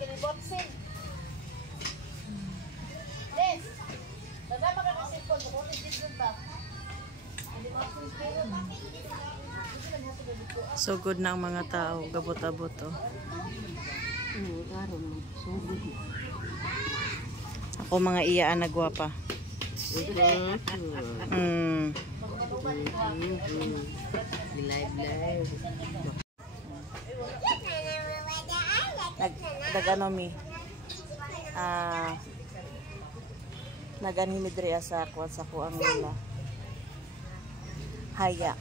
kinibotsin. Yes. Dada makakasip ko. Bukunin dito ba? So good na ang mga tao. Gabot-abot oh. Ako mga iyaan na gwapa. Nag-ano naganhimid rin sa ako at sa ko ang nila haya.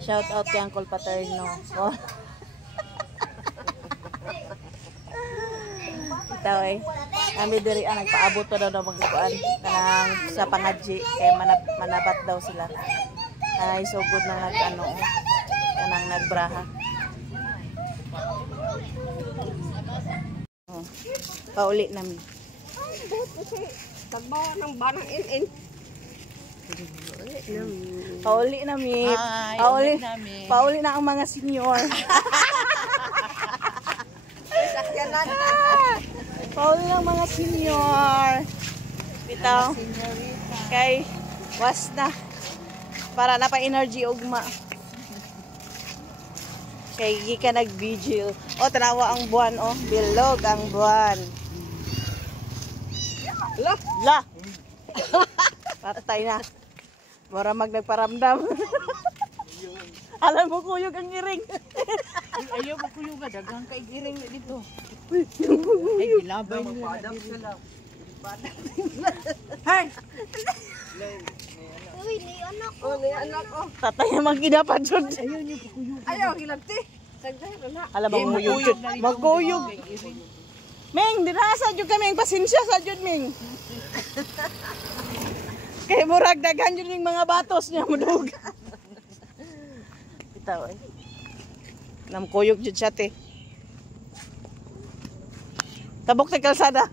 Shout out kay Uncle Paterno. Ito kami diri ang nagpaabot pa daw magkuan kanang sa pangadji kay manabat daw sila. Ay so good na nag-ano kanang nagbraha. Pauli namin. Tagbawa ng banang in. Pauli namin. Pauli na ang mga senior. Pauli ng mga senior. Bitaw. Kay was na. Para na pa energy ugma. Kay gika nag-vigil. O tanawa ang buwan o. Bilog ang buwan. La. Patay na. Mura nagparamdam. Alam mo kuyog ang giring. Ayaw mo kuyog nga. Daghang kay giring dito. Ay, gilabay nila. Hay! Uy, may anak ko. May anak ko. Tatay naman ginapan dyan. Ayaw niyo kuyog. Ayaw, hilagti. Sagdahan na. Alam mo kuyog. Magkuyog. Ming, dinasa dyan kami. Pasensya sa dyan, Ming. Kaya murag daghan yun yung mga batos niya mudug. Ito namkuyog dyan siya te. Tabok na kalsada.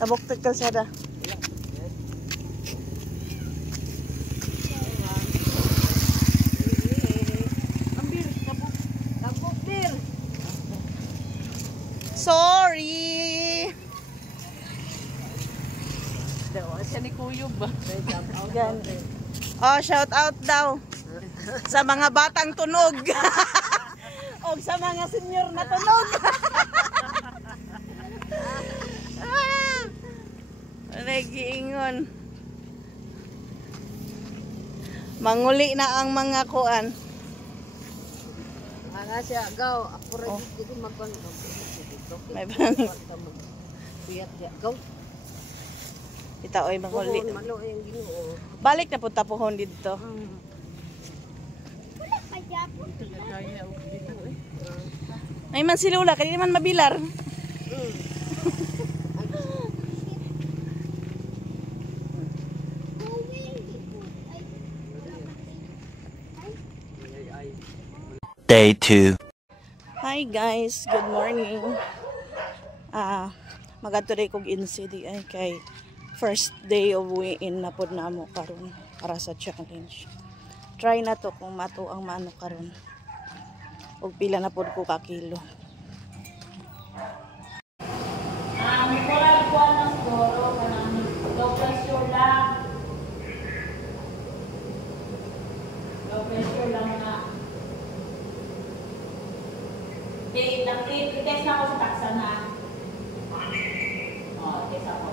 Tabok na kalsada. Sorry. Siya ni Kuyog ba? Oh, shout out daw sa mga batang tunog. O sa mga senior na tunog. Nagiingon. Manguli na ang mga kuan. Nga siya, gaw. Ako rin dito magkon. May bang. Piyat siya, gaw. Kita oy manguli. Malo yung Ginoo. Balik na punta pohon dito. Wala pa Japon. Ay man si Lula, kaya man mabilar. Day 2. Hi guys, good morning. Magatuloy kog insidi ay kay first day of weigh-in na pod namo karon para sa challenge. Try na to kung mato ang maano karon. Og pila na pod ko ka kilo. Murag kuan ng goro kanang low pressure lang. Low pressure lang na. Test na ako sa taksa na. Test ako.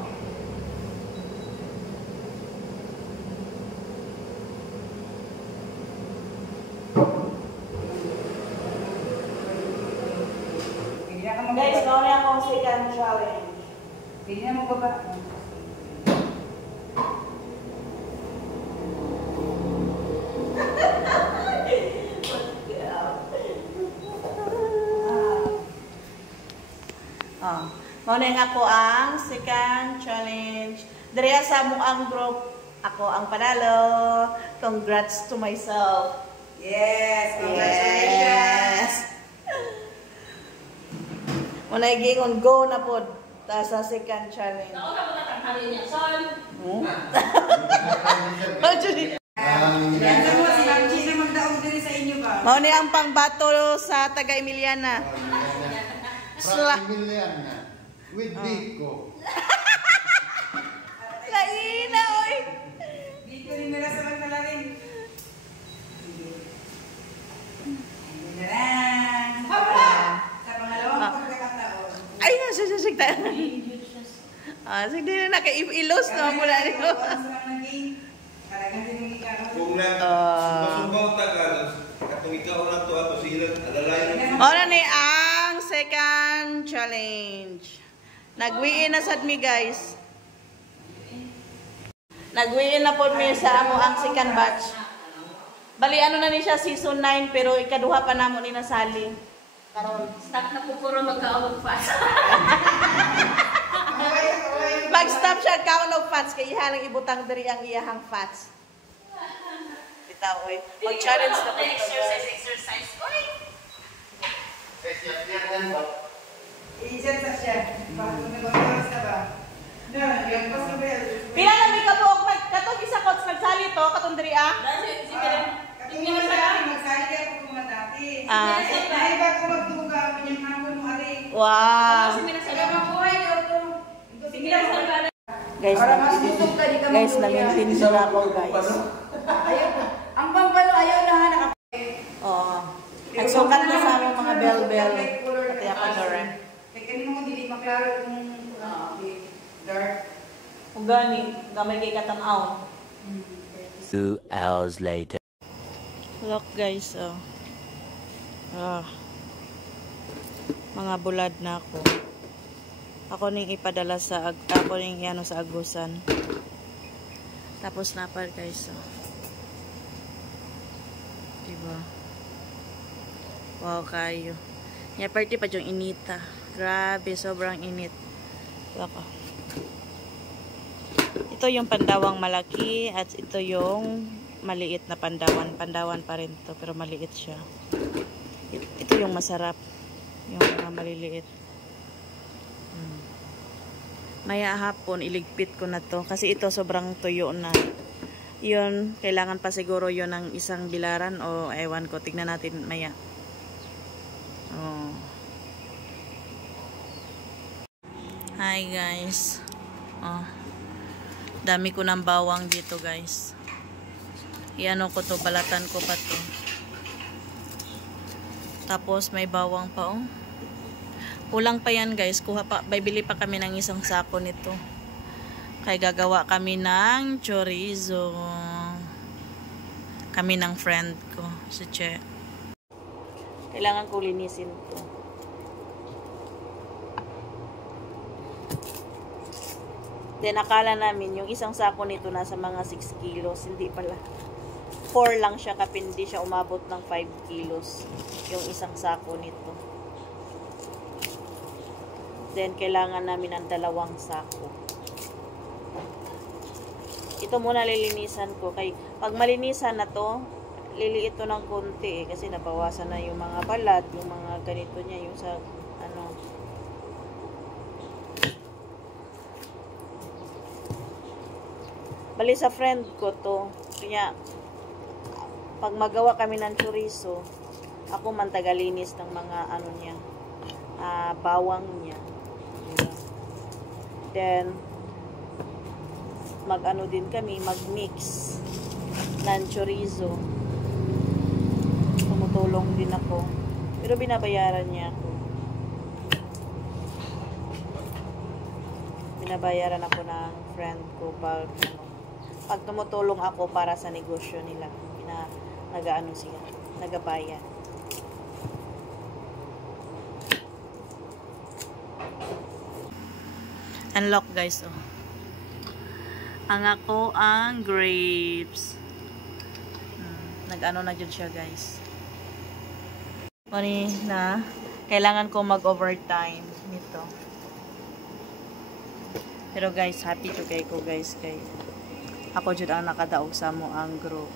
Guys, gawin akong second challenge. Hindi na mo ba? Mauna nga ako ang second challenge. Dere sa muang group, ako ang panalo. Congrats to myself. Yes, congratulations. Muna gingon go na pod. ta sa second challenge. Nauna ko na tanghali niya, son. Mao ni ang pangbato sa taga Emiliana. Emiliana with Biko. Laina oy. Dito rin nila sa magkalarin. Sa pangalawang pagkakataon. Ay na sususig ta. Sige na nakailos na mula nito. Kung masubaw tagal, katong ikaw lang to ato silang alalayan. Ora ni ang second challenge. Nagwiin na sad mi guys. Nagwiin na pod mi sa amo ang second batch. Bali ano na ni siya season 9 pero ikaduha pa namo ni nasali. Karon, start na po puro magkaawag pa. Pag-stop siya count of fats kay iha lang ibutang diri ang iyahang fats. Bitaw oy. Mag-challenge na po. Exercise. Oy! Iisan sa siya. Bakit nag-oras na ba? Yung pas na bell. Pila na mi kabuok katong isa kots nagsali to katong diri ah. Hindi mo sa magsali ka po mga dati. Ay ba ko magduga ang kanyang hapon mo ari. Wow. Saga mabuhay niyo to. Guys, guys, nag-intindi na ako, guys. Ang pampano ayaw na hanap. Oo. Nagsukat na sa aming mga bell-bell. Pati ako na rin. Kaya kanino mo dili maklaro kung dark. Kung gani, gamay kay katanaw. 2 hours later. Look guys, oh. Mga bulad na ako. Ako ning ipadala sa ako ning ano sa agusan. Tapos napal guys, oh. Diba? Wow kayo. Nya party pa yung inita. Grabe, sobrang init. Laka. Ito yung pandawang malaki at ito yung maliit na pandawan. Pandawan pa rin to pero maliit siya. Ito yung masarap. Yung mga maliliit. Maya hapon iligpit ko na to kasi ito sobrang tuyo na. Yun, kailangan pa siguro yun ng isang bilaran o ewan ko. Tignan natin maya. Oh. Hi guys. Oh. Dami ko ng bawang dito guys. Iano ko to, balatan ko pa to. Tapos may bawang pa oh. Kulang pa yan guys. Bibili pa kami ng isang sako nito. Kaya gagawa kami ng chorizo. Kami ng friend ko, si Che. Kailangan ko linisin to. Then akala namin yung isang sako nito nasa mga 6 kilos. Hindi pala. 4 lang siya kapin, hindi siya umabot ng 5 kilos. Yung isang sako nito. Then kailangan namin ng 2 sako. Ito muna lilinisan ko. Kay pag malinisan na to, liliit to ng konti kasi nabawasan na yung mga balat, yung mga ganito niya, yung sa ano. Bali sa friend ko to. Kaya pag magawa kami ng chorizo, ako man tagalinis ng mga ano niya, bawang niya. Diba? Then mag-ano din kami, mag-mix ng chorizo. Tumutulong din ako. Pero binabayaran niya ako. Binabayaran ako ng friend ko pag tumutulong ako para sa negosyo nila. Nag-ano siya, nagabayan. Unlock guys, oh. Ang ako ang grapes. Nag-ano na dyan siya guys. Mani na, kailangan ko mag-overtime nito. Pero guys, happy to kay ko guys. Kay ako dyan ang nakadaog sa mo ang group.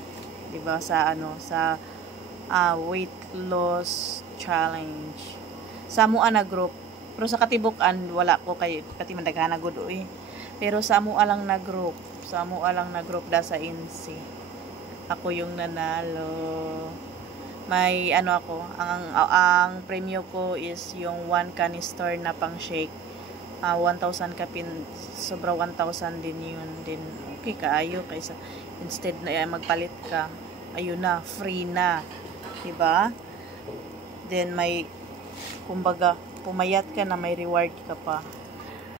Diba? Sa ano, sa weight loss challenge. Sa mua na group. Pero sa katibukan wala ko kay pati mandagana gud oy. Pero sa amo alang na group, da sa INC. Ako yung nanalo. May ano ako, ang premyo ko is yung 1 canister na pang shake. 1,000 kapin, sobra 1,000 din yun. Din okay kaayo kaysa instead na magpalit ka, ayun na, free na. Diba? Then may kumbaga pumayat ka na may reward ka pa.